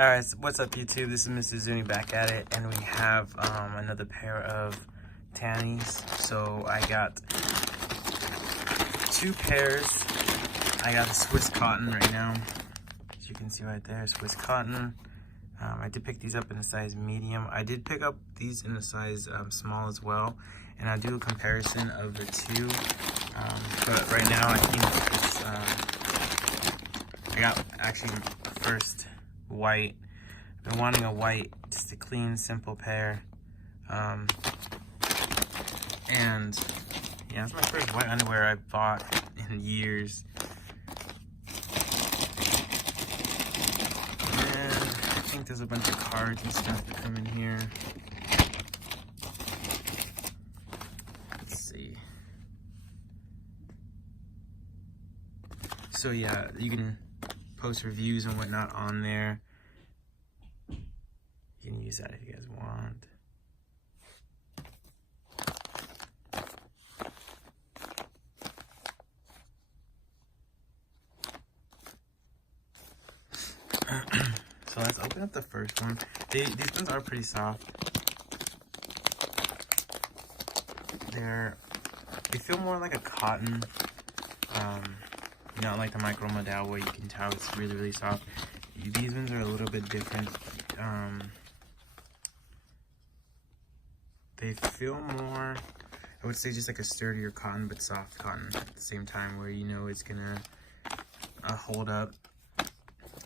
Alright, so what's up YouTube? This is Mr. Zuni back at it, and we have another pair of Tanis. So I got two pairs. I got the Swiss cotton right now, as you can see right there, Swiss cotton. I did pick these up in a size medium. I did pick up these in a size small as well, and I'll do a comparison of the two. But right now I think it's, I got actually first white. I've been wanting a white, just a clean, simple pair. And yeah, it's my first white underwear I've bought in years. And I think there's a bunch of cards and stuff that come in here. Let's see. So yeah, you can post reviews and whatnot on there. You can use that if you guys want. So let's open up the first one. These ones are pretty soft. They feel more like a cotton. Not like the micro modal where you can tell it's really, really soft. These ones are a little bit different. They feel more, I would say, just like a sturdier cotton, but soft cotton at the same time, where you know it's gonna hold up,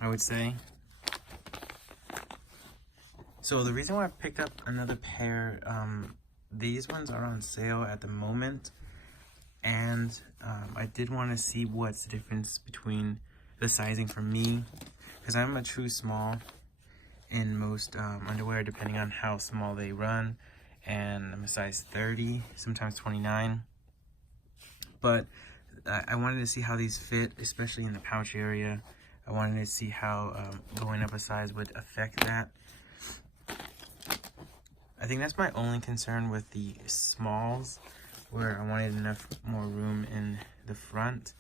I would say. So the reason why I picked up another pair, these ones are on sale at the moment, and I did want to see what's the difference between the sizing for me, because I'm a true small in most underwear, depending on how small they run, and I'm a size 30, sometimes 29. But I wanted to see how these fit, especially in the pouch area. I wanted to see how going up a size would affect that. I think that's my only concern with the smalls, where I wanted enough more room in the front,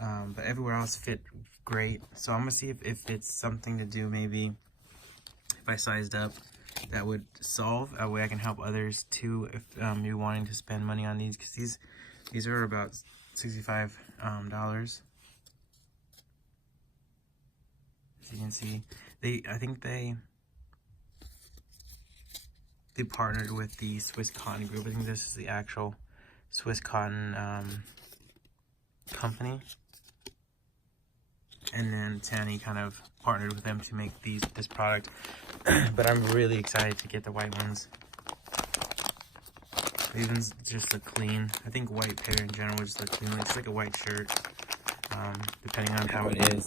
but everywhere else fit great. So I'm gonna see if it's something to do, maybe if I sized up, that would solve. That way I can help others too, if you're wanting to spend money on these, because these are about $65. As you can see, I think they partnered with the Swiss Cotton Group. I think this is the actual Swiss Cotton company, and then Tani kind of partnered with them to make this product. But I'm really excited to get the white ones. These ones just look clean. I think white pair in general just look clean. It's like a white shirt. Depending on how it is,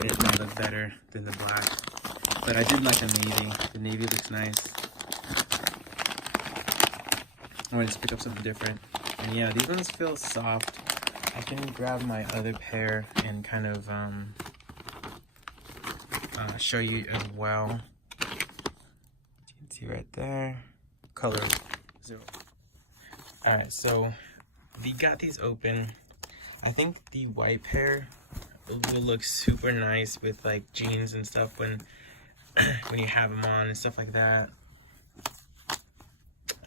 it might look better than the black. But I did like the navy. The navy looks nice. I wanted to pick up something different. And yeah, these ones feel soft. I can grab my other pair and kind of show you as well. You can see right there. Color 0. Alright, so we got these open. I think the white pair will look super nice with like jeans and stuff when you have them on and stuff like that.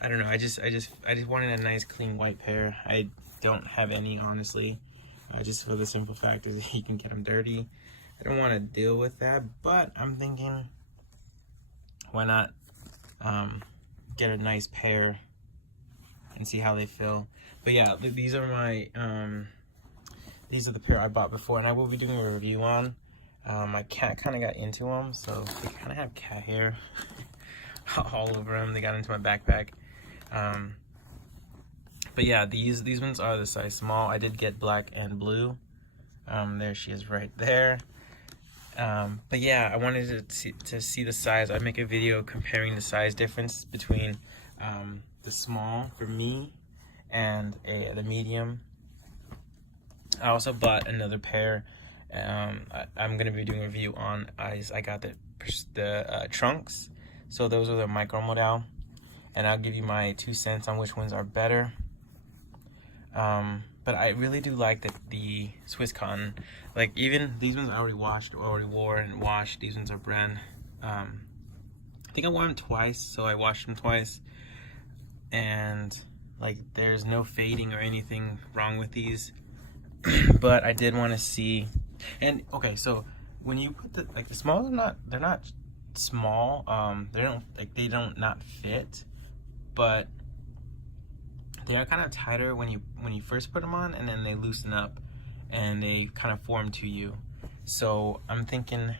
I don't know. I just wanted a nice clean white pair. I don't have any, honestly, just for the simple fact is you can get them dirty. I don't want to deal with that, but I'm thinking, why not get a nice pair and see how they feel. But yeah, these are my these are the pair I bought before, and I will be doing a review on. My cat kind of got into them, so they kind of have cat hair all over them. They got into my backpack. But yeah, these ones are the size small. I did get black and blue. There she is right there. But yeah, I wanted to see the size. I make a video comparing the size difference between the small for me and the medium. I also bought another pair. I'm gonna be doing a review on. I got the trunks. So those are the micro modal, and I'll give you my 2 cents on which ones are better. But I really do like the Swiss cotton. Like, even these ones I already washed or already wore and washed. These ones are brand I think I wore them twice, so I washed them twice, and like there's no fading or anything wrong with these. But I did want to see, and okay, so when you put the small, they're not small, they don't not fit, but they are kind of tighter when you first put them on, and then they loosen up and they kind of form to you. So I'm thinking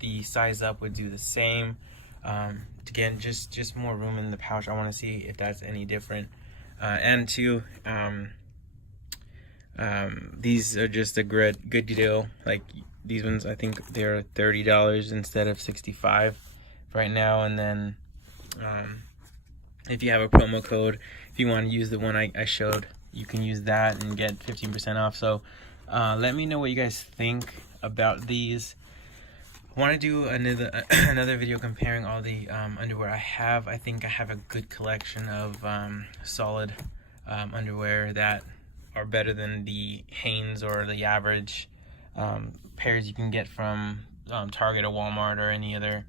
the size up would do the same. Again, just more room in the pouch. I want to see if that's any different. And two, these are just a good deal. Like these ones, I think they're $30 instead of $65 right now. And then if you have a promo code, if you want to use the one I showed, you can use that and get 15% off. So let me know what you guys think about these. I want to do another video comparing all the underwear I have. I think I have a good collection of solid underwear that are better than the Hanes or the average pairs you can get from Target or Walmart or any other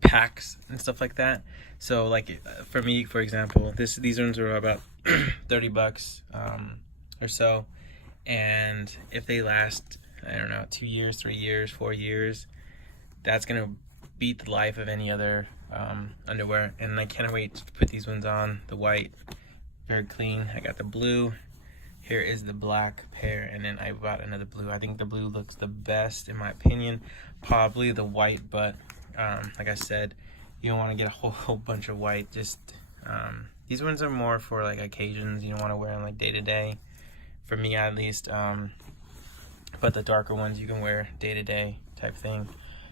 packs and stuff like that. So like for me, for example, these ones are about $30 or so, and if they last, I don't know, 2 years, 3 years, 4 years, that's gonna beat the life of any other underwear. And I can't wait to put these ones on. The white, very clean. I got the blue. Here is the black pair, and then I bought another blue. I think the blue looks the best in my opinion. Probably the white, but like I said, you don't want to get a whole bunch of white. Just these ones are more for like occasions. You don't want to wear them like day to day, for me at least. But the darker ones you can wear day to day type thing.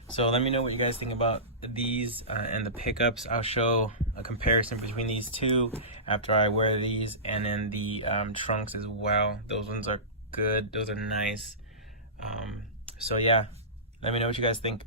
So let me know what you guys think about these and the pickups. I'll show a comparison between these two after I wear these, and then the trunks as well. Those ones are good. Those are nice. So yeah, let me know what you guys think.